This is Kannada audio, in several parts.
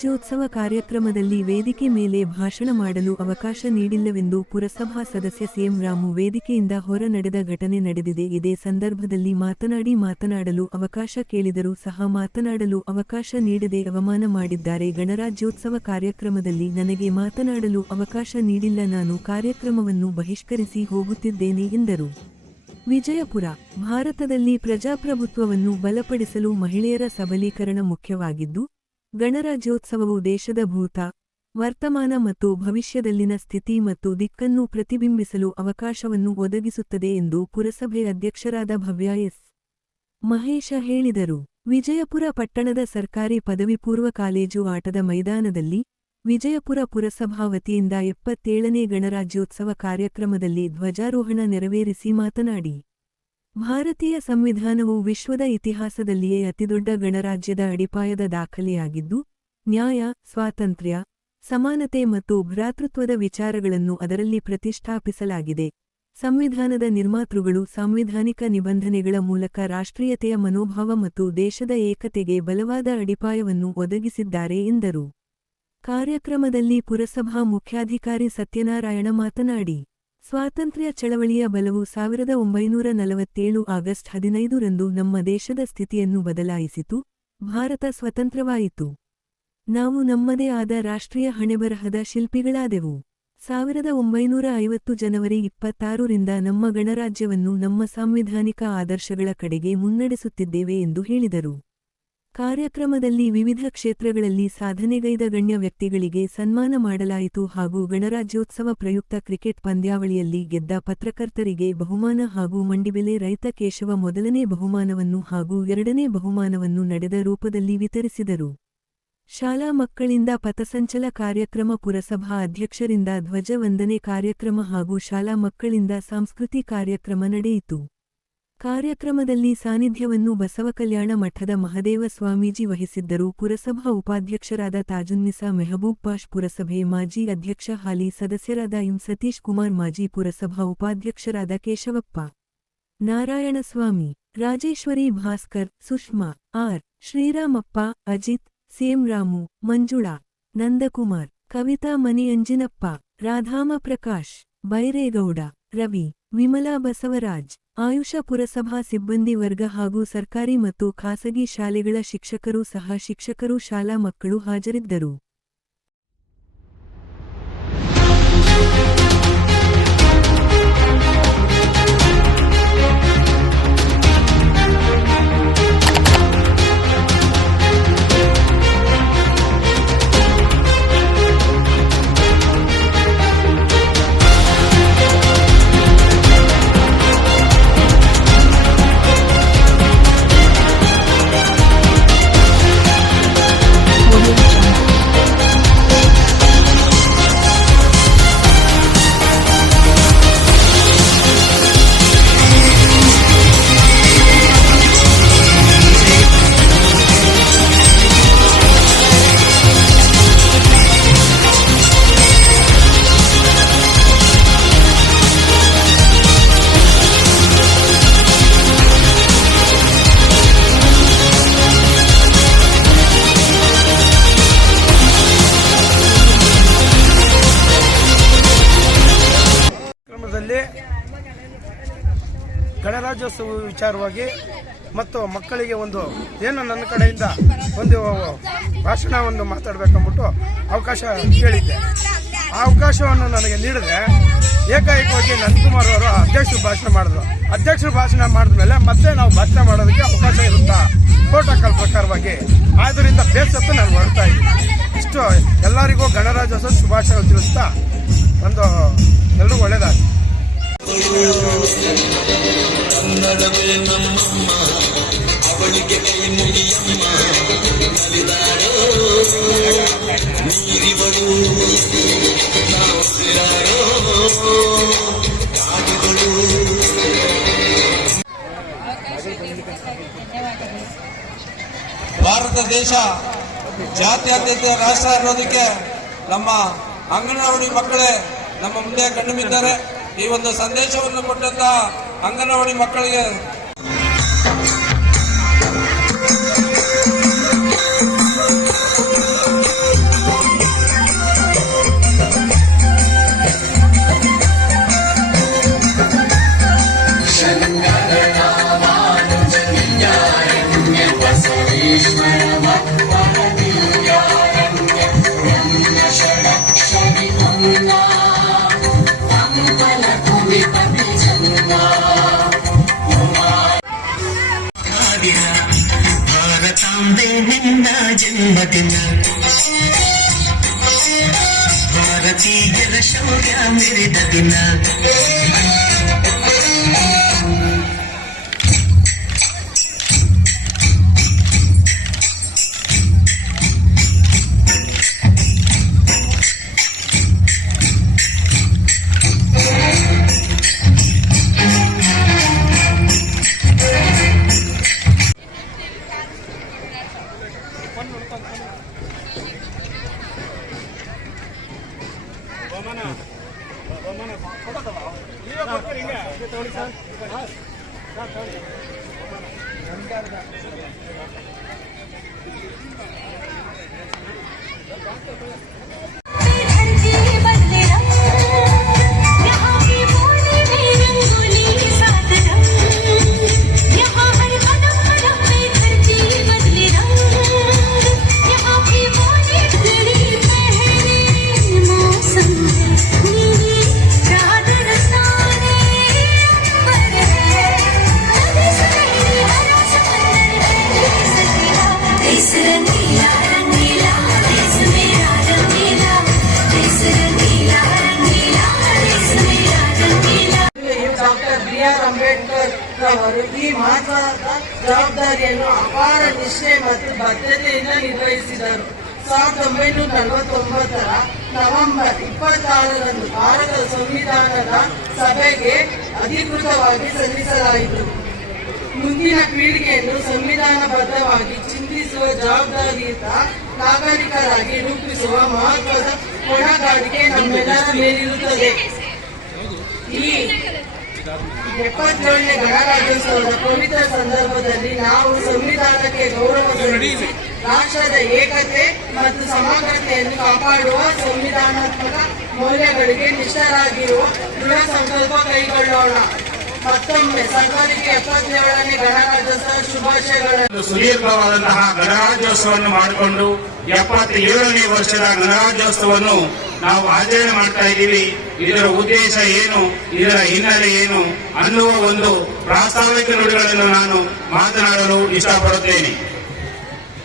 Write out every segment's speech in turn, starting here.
ಗಣರಾಜ್ಯೋತ್ಸವ ಕಾರ್ಯಕ್ರಮದಲ್ಲಿ ವೇದಿಕೆ ಮೇಲೆ ಭಾಷಣ ಮಾಡಲು ಅವಕಾಶ ನೀಡಿಲ್ಲವೆಂದು ಪುರಸಭಾ ಸದಸ್ಯ ಸಿಎಂ ರಾಮು ವೇದಿಕೆಯಿಂದ ಹೊರ ನಡೆದ ಘಟನೆ ನಡೆದಿದೆ. ಇದೇ ಸಂದರ್ಭದಲ್ಲಿ ಮಾತನಾಡಿ ಮಾತನಾಡಲು ಅವಕಾಶ ಕೇಳಿದರೂ ಸಹ ಮಾತನಾಡಲು ಅವಕಾಶ ನೀಡದೆ ಅವಮಾನ ಮಾಡಿದ್ದಾರೆ. ಗಣರಾಜ್ಯೋತ್ಸವ ಕಾರ್ಯಕ್ರಮದಲ್ಲಿ ನನಗೆ ಮಾತನಾಡಲು ಅವಕಾಶ ನೀಡಿಲ್ಲ. ನಾನು ಕಾರ್ಯಕ್ರಮವನ್ನು ಬಹಿಷ್ಕರಿಸಿ ಹೋಗುತ್ತಿದ್ದೇನೆ ಎಂದರು. ವಿಜಯಪುರ ಭಾರತದಲ್ಲಿ ಪ್ರಜಾಪ್ರಭುತ್ವವನ್ನು ಬಲಪಡಿಸಲು ಮಹಿಳೆಯರ ಸಬಲೀಕರಣ ಮುಖ್ಯವಾಗಿದ್ದು ಗಣರಾಜ್ಯೋತ್ಸವವು ದೇಶದ ಭೂತ, ವರ್ತಮಾನ ಮತ್ತು ಭವಿಷ್ಯದಲ್ಲಿನ ಸ್ಥಿತಿ ಮತ್ತು ದಿಕ್ಕನ್ನು ಪ್ರತಿಬಿಂಬಿಸಲು ಅವಕಾಶವನ್ನು ಒದಗಿಸುತ್ತದೆ ಎಂದು ಪುರಸಭೆ ಅಧ್ಯಕ್ಷರಾದ ಭವ್ಯ ಎಸ್. ಮಹೇಶ ಹೇಳಿದರು. ವಿಜಯಪುರ ಪಟ್ಟಣದ ಸರ್ಕಾರಿ ಪದವಿ ಪೂರ್ವ ಕಾಲೇಜು ಆಟದ ಮೈದಾನದಲ್ಲಿ ವಿಜಯಪುರ ಪುರಸಭಾ ವತಿಯಿಂದ ಎಪ್ಪತ್ತೇಳನೇ ಗಣರಾಜ್ಯೋತ್ಸವ ಕಾರ್ಯಕ್ರಮದಲ್ಲಿ ಧ್ವಜಾರೋಹಣ ನೆರವೇರಿಸಿ ಮಾತನಾಡಿ. ಭಾರತೀಯ ಸಂವಿಧಾನವು ವಿಶ್ವದ ಇತಿಹಾಸದಲ್ಲಿಯೇ ಅತಿದೊಡ್ಡ ಗಣರಾಜ್ಯದ ಅಡಿಪಾಯದ ದಾಖಲೆಯಾಗಿದ್ದು, ನ್ಯಾಯ, ಸ್ವಾತಂತ್ರ್ಯ, ಸಮಾನತೆ ಮತ್ತು ಭ್ರಾತೃತ್ವದ ವಿಚಾರಗಳನ್ನು ಅದರಲ್ಲಿ ಪ್ರತಿಷ್ಠಾಪಿಸಲಾಗಿದೆ. ಸಂವಿಧಾನದ ನಿರ್ಮಾತೃಗಳು ಸಾಂವಿಧಾನಿಕ ನಿಬಂಧನೆಗಳ ಮೂಲಕ ರಾಷ್ಟ್ರೀಯತೆಯ ಮನೋಭಾವ ಮತ್ತು ದೇಶದ ಏಕತೆಗೆ ಬಲವಾದ ಅಡಿಪಾಯವನ್ನು ಒದಗಿಸಿದ್ದಾರೆ ಎಂದರು. ಕಾರ್ಯಕ್ರಮದಲ್ಲಿ ಪುರಸಭಾ ಮುಖ್ಯಾಧಿಕಾರಿ ಸತ್ಯನಾರಾಯಣ ಮಾತನಾಡಿ ಸ್ವಾತಂತ್ರ್ಯ ಚಳವಳಿಯ ಬಲವು ಸಾವಿರದ ಒಂಬೈನೂರ ನಲವತ್ತೇಳು ಆಗಸ್ಟ್ ಹದಿನೈದರಂದು ನಮ್ಮ ದೇಶದ ಸ್ಥಿತಿಯನ್ನು ಬದಲಾಯಿಸಿತು, ಭಾರತ ಸ್ವತಂತ್ರವಾಯಿತು. ನಾವು ನಮ್ಮದೇ ಆದ ರಾಷ್ಟ್ರೀಯ ಹಣೆಬರಹದ ಶಿಲ್ಪಿಗಳಾದೆವು. ಸಾವಿರದ ಒಂಬೈನೂರ ಐವತ್ತು ಜನವರಿ ಇಪ್ಪತ್ತಾರರಿಂದ ನಮ್ಮ ಗಣರಾಜ್ಯವನ್ನು ನಮ್ಮ ಸಾಂವಿಧಾನಿಕ ಆದರ್ಶಗಳ ಕಡೆಗೆ ಮುನ್ನಡೆಸುತ್ತಿದ್ದೇವೆ ಎಂದು ಹೇಳಿದರು. ಕಾರ್ಯಕ್ರಮದಲ್ಲಿ ವಿವಿಧ ಕ್ಷೇತ್ರಗಳಲ್ಲಿ ಸಾಧನೆಗೈದ ಗಣ್ಯ ವ್ಯಕ್ತಿಗಳಿಗೆ ಸನ್ಮಾನ ಮಾಡಲಾಯಿತು ಹಾಗೂ ಗಣರಾಜ್ಯೋತ್ಸವ ಪ್ರಯುಕ್ತ ಕ್ರಿಕೆಟ್ ಪಂದ್ಯಾವಳಿಯಲ್ಲಿ ಗೆದ್ದ ಪತ್ರಕರ್ತರಿಗೆ ಬಹುಮಾನ ಹಾಗೂ ಮಂಡಿಬೆಲೆ ರೈತ ಕೇಶವ ಮೊದಲನೇ ಬಹುಮಾನವನ್ನು ಹಾಗೂ ಎರಡನೇ ಬಹುಮಾನವನ್ನು ನಡೆದ ರೂಪದಲ್ಲಿ ವಿತರಿಸಿದರು. ಶಾಲಾ ಮಕ್ಕಳಿಂದ ಪಥಸಂಚಲ ಕಾರ್ಯಕ್ರಮ ಪುರಸಭಾ ಅಧ್ಯಕ್ಷರಿಂದ ಧ್ವಜ ವಂದನೆ ಕಾರ್ಯಕ್ರಮ ಹಾಗೂ ಶಾಲಾ ಮಕ್ಕಳಿಂದ ಸಾಂಸ್ಕೃತಿ ಕಾರ್ಯಕ್ರಮ ನಡೆಯಿತು. ಕಾರ್ಯಕ್ರಮದಲ್ಲಿ ಸಾನ್ನಿಧ್ಯವನ್ನು ಬಸವಕಲ್ಯಾಣ ಮಠದ ಮಹದೇವ ಸ್ವಾಮೀಜಿ ವಹಿಸಿದ್ದರು. ಪುರಸಭಾ ಉಪಾಧ್ಯಕ್ಷರಾದ ತಾಜುನ್ನಿಸಾ ಮೆಹಬೂಬ್ ಪಾಷ್, ಪುರಸಭೆ ಮಾಜಿ ಅಧ್ಯಕ್ಷ ಹಾಲಿ, ಸದಸ್ಯರಾದ ಎಂ ಸತೀಶ್ ಕುಮಾರ್ ಮಾಜಿ ಪುರಸಭಾ ಉಪಾಧ್ಯಕ್ಷರಾದ ಕೇಶವಪ್ಪ, ನಾರಾಯಣಸ್ವಾಮಿ, ರಾಜೇಶ್ವರಿ ಭಾಸ್ಕರ್, ಸುಷ್ಮಾ, ಆರ್. ಶ್ರೀರಾಮಪ್ಪ, ಅಜಿತ್, ಸಿಎಂ ರಾಮು, ಮಂಜುಳಾ, ನಂದಕುಮಾರ್, ಕವಿತಾ ಮನಿ ಅಂಜಿನಪ್ಪ, ರಾಧಾಮ ಪ್ರಕಾಶ್, ಬೈರೇಗೌಡ, ರವಿ, ವಿಮಲಾ ಬಸವರಾಜ್ ಆಯುಷ ಪುರಸಭಾ ಸಿಬ್ಬಂದಿ ವರ್ಗ ಹಾಗೂ ಸರ್ಕಾರಿ ಮತ್ತು ಖಾಸಗಿ ಶಾಲೆಗಳ ಶಿಕ್ಷಕರು ಸಹ ಶಿಕ್ಷಕರು, ಶಾಲಾ ಮಕ್ಕಳು ಹಾಜರಿದ್ದರು. ಗಣರಾಜ್ಯೋತ್ಸವ ವಿಚಾರವಾಗಿ ಮತ್ತು ಮಕ್ಕಳಿಗೆ ಒಂದು ಏನು ನನ್ನ ಕಡೆಯಿಂದ ಒಂದು ಭಾಷಣ ಒಂದು ಮಾತಾಡಬೇಕಂದ್ಬಿಟ್ಟು ಅವಕಾಶ ಕೇಳಿದ್ದೆ. ಆ ಅವಕಾಶವನ್ನು ನನಗೆ ನೀಡಿದ್ರೆ ಏಕಾಏಕವಾಗಿ ನಂದಕುಮಾರ್ ಅವರು ಅಧ್ಯಕ್ಷರು ಭಾಷಣ ಮಾಡಿದ್ರು. ಅಧ್ಯಕ್ಷರು ಭಾಷಣ ಮಾಡಿದ ಮೇಲೆ ಮತ್ತೆ ನಾವು ಭಾಷಣ ಮಾಡೋದಕ್ಕೆ ಅವಕಾಶ ಇರುತ್ತಾ? ಪ್ರೋಟೋಕಾಲ್ ಪ್ರಕಾರವಾಗಿ. ಆದ್ದರಿಂದ ಬೇಸತ್ತು ನಾನು ಹೊರಡ್ತಾ ಇದ್ದೀನಿ. ಇಷ್ಟು ಎಲ್ಲರಿಗೂ ಗಣರಾಜ್ಯೋತ್ಸವ ಶುಭಾಶಯ ತಿಳಿಸ್ತಾ ಒಂದು ಎಲ್ರಿಗೂ ಒಳ್ಳೇದಾಗಲಿ ಭಾರತ ದೇಶ ಜಾತ್ಯತೀತ ರಾಷ್ಟ್ರ ಅನ್ನೋದಕ್ಕೆ ನಮ್ಮ ಅಂಗನವಾಡಿ ಮಕ್ಕಳೇ ನಮ್ಮ ಮುಂದೆ ಕಣ್ಣು ಬಿದ್ದಾರೆ. ಈ ಒಂದು ಸಂದೇಶವನ್ನು ಕೊಟ್ಟಂತ ಅಂಗನವಾಡಿ ಮಕ್ಕಳಿಗೆ Ishmael, আশা গ্রামের দাদিনা ರವರು ಈ ಮಹತ್ವದ ಜವಾಬ್ದಾರಿಯನ್ನು ಅಪಾರ ನಿಷ್ಠೆ ಮತ್ತು ಬದ್ಧತೆಯಿಂದ ನಿರ್ವಹಿಸಿದರು. ಸಾವಿರದ ಒಂಬೈನೂರ ನಲವತ್ತೊಂಬತ್ತರ ನವೆಂಬರ್ ಇಪ್ಪತ್ತಾರರಂದು ಭಾರತ ಸಂವಿಧಾನದ ಸಭೆಗೆ ಅಧಿಕೃತವಾಗಿ ಸಲ್ಲಿಸಲಾಯಿತು. ಮುಂದಿನ ಪೀಳಿಗೆಯನ್ನು ಸಂವಿಧಾನಬದ್ಧವಾಗಿ ಚಿಂತಿಸುವ ಜವಾಬ್ದಾರಿಯುತ ನಾಗರಿಕರಾಗಿ ರೂಪಿಸುವ ಮಹತ್ವದ ಹೊಣೆಗಾರಿಕೆ ನಮ್ಮೆಲ್ಲರ ಮೇಲಿರುತ್ತದೆ. ಈ ಎಪ್ಪತ್ತೇಳನೇ ಗಣರಾಜ್ಯೋತ್ಸವದ ಪವಿತ್ರ ಸಂದರ್ಭದಲ್ಲಿ ನಾವು ಸಂವಿಧಾನಕ್ಕೆ ಗೌರವ ಸಲ್ಲಿಸಿ, ರಾಷ್ಟ್ರದ ಏಕತೆ ಮತ್ತು ಸಮಗ್ರತೆಯನ್ನು ಕಾಪಾಡುವ ಸಂವಿಧಾನಾತ್ಮಕ ಮೌಲ್ಯಗಳಿಗೆ ನಿಷ್ಠರಾಗಿರುವ ದೃಢ ಸಂಕಲ್ಪ ಕೈಗೊಳ್ಳೋಣ. ಮತ್ತೊಮ್ಮೆ ಸರ್ಕಾರಕ್ಕೆ ಎಪ್ಪತ್ತೇಳನೇ ಗಣರಾಜ್ಯೋತ್ಸವ ಶುಭಾಶಯಗಳನ್ನು. ಸುದೀರ್ಘವಾದಂತಹ ಗಣರಾಜ್ಯೋತ್ಸವವನ್ನು ಮಾಡಿಕೊಂಡು ಎಪ್ಪತ್ತೇಳನೇ ವರ್ಷದ ಗಣರಾಜ್ಯೋತ್ಸವವನ್ನು ನಾವು ಆಚರಣೆ ಮಾಡ್ತಾ ಇದ್ದೀವಿ. ಇದರ ಉದ್ದೇಶ ಏನು? ಇದರ ಹಿನ್ನೆಲೆ ಏನು? ಅನ್ನುವ ಒಂದು ಪ್ರಾಸ್ತಾವಿಕ ನುಡಿಗಳನ್ನು ನಾನು ಮಾತನಾಡಲು ಇಷ್ಟಪಡುತ್ತೇನೆ.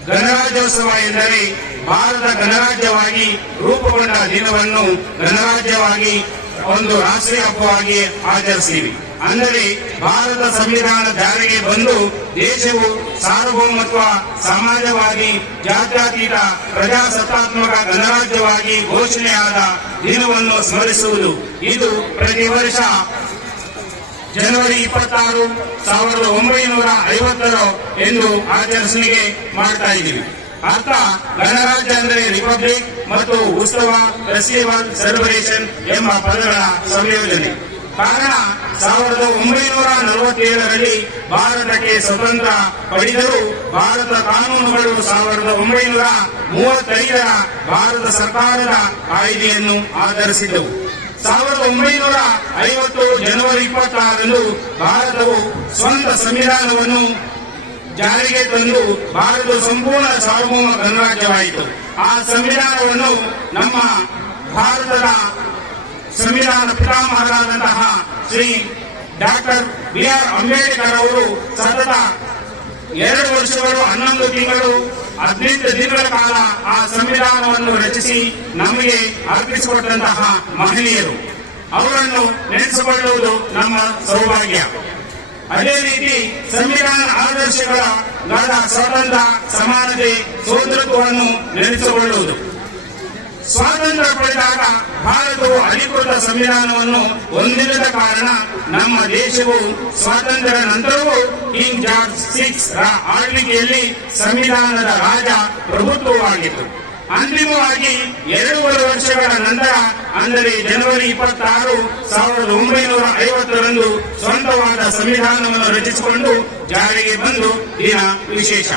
ಗಣರಾಜ್ಯೋತ್ಸವ ಎಂದರೆ ಭಾರತ ಗಣರಾಜ್ಯವಾಗಿ ರೂಪುಗೊಂಡ ದಿನವನ್ನು ಗಣರಾಜ್ಯವಾಗಿ ಒಂದು ರಾಷ್ಟ್ರೀಯ ಹಬ್ಬವಾಗಿ ಆಚರಿಸ್ತೀವಿ. ಅಂದರೆ ಭಾರತ ಸಂವಿಧಾನ ಜಾರಿಗೆ ಬಂದು ದೇಶವು ಸಾರ್ವಭೌಮತ್ವ, ಸಮಾಜವಾಗಿ, ಜಾತ್ಯತೀತ, ಪ್ರಜಾಸತ್ತಾತ್ಮಕ ಗಣರಾಜ್ಯವಾಗಿ ಘೋಷಣೆಯಾದ ದಿನವನ್ನು ಸ್ಮರಿಸುವುದು. ಇದು ಪ್ರತಿ ವರ್ಷ ಜನವರಿ ಇಪ್ಪತ್ತಾರು ಸಾವಿರದ ಒಂಬೈನೂರ ಐವತ್ತರ ಎಂದು ಆಚರಿಸಲಿಕ್ಕೆ ಮಾಡ್ತಾ ಇದ್ದೀವಿ. ಅರ್ಥ, ಗಣರಾಜ್ಯ ಅಂದರೆ ರಿಪಬ್ಲಿಕ್ ಮತ್ತು ಉತ್ಸವ ಫೆಸ್ಟಿವಲ್ ಸೆಲೆಬ್ರೇಷನ್ ಎಂಬ ಪದಗಳ ಸಂಯೋಜನೆ. ಕಾರಣ ಸಾವಿರದ ಒಂಬೈನೂರ ನಲವತ್ತೇಳರಲ್ಲಿ ಭಾರತಕ್ಕೆ ಸ್ವತಂತ್ರ ಪಡೆದರು. ಭಾರತ ಕಾನೂನುಗಳು ಸಾವಿರದ ಒಂಬೈನೂರ ಮೂವತ್ತೈದರ ಭಾರತ ಸರ್ಕಾರದ ಕಾಯ್ದೆಯನ್ನು ಆಧರಿಸಿದ್ದವು. ಸಾವಿರದ ಒಂಬೈನೂರ ಐವತ್ತು ಜನವರಿ ಇಪ್ಪತ್ತಾರರಂದು ಭಾರತವು ಸ್ವಂತ ಸಂವಿಧಾನವನ್ನು ಜಾರಿಗೆ ತಂದು ಭಾರತ ಸಂಪೂರ್ಣ ಸಾರ್ವಭೌಮ ಗಣರಾಜ್ಯವಾಯಿತು. ಆ ಸಂವಿಧಾನವನ್ನು ನಮ್ಮ ಭಾರತದ ಸಂವಿಧಾನ ಪಿತಾಮಹರಾದಂತಹ Shri doctor B R Ambedkar ಅವರು ಸತತ ಎರಡು ವರ್ಷಗಳು, ಹನ್ನೊಂದು ತಿಂಗಳು, ಹದಿನೆಂಟು ದಿನಗಳ ಕಾಲ ಆ ಸಂವಿಧಾನವನ್ನು ರಚಿಸಿ ನಮಗೆ ಅರ್ಪಿಸಿಕೊಟ್ಟಂತಹ ಮಹನೀಯರು. ಅವರನ್ನು ನೆನೆಸಿಕೊಳ್ಳುವುದು ನಮ್ಮ ಸೌಭಾಗ್ಯ. ಅದೇ ರೀತಿ ಸಂವಿಧಾನ ಆದರ್ಶಗಳ ಗಾಢ ಸ್ವಾತಂತ್ರ್ಯ ಸಮಾನತೆ ಸೋದರತ್ವವನ್ನು ನೆನೆಸಿಕೊಳ್ಳುವುದು. ಸ್ವಾತಂತ್ರ್ಯ ಪಡೆದಾಗ ಭಾರತವು ಅಧಿಕೃತ ಸಂವಿಧಾನವನ್ನು ಹೊಂದಿರದ ಕಾರಣ ನಮ್ಮ ದೇಶವು ಸ್ವಾತಂತ್ರ್ಯ ನಂತರವೂ ಕಿಂಗ್ ಜಾರ್ಜ್ ಸಿಕ್ಸ್ ರ ಆಳ್ವಿಕೆಯಲ್ಲಿ ಸಂವಿಧಾನದ ರಾಜ ಪ್ರಭುತ್ವವಾಗಿತ್ತು. ಅಂತಿಮವಾಗಿ ಎರಡೂವರೆ ವರ್ಷಗಳ ನಂತರ, ಅಂದರೆ ಜನವರಿ ಇಪ್ಪತ್ತಾರು, ಸಾವಿರದ ಒಂಬೈನೂರ ಐವತ್ತರಂದು ಸ್ವಂತವಾದ ಸಂವಿಧಾನವನ್ನು ರಚಿಸಿಕೊಂಡು ಜಾರಿಗೆ ಬಂದು ದಿನ ವಿಶೇಷ.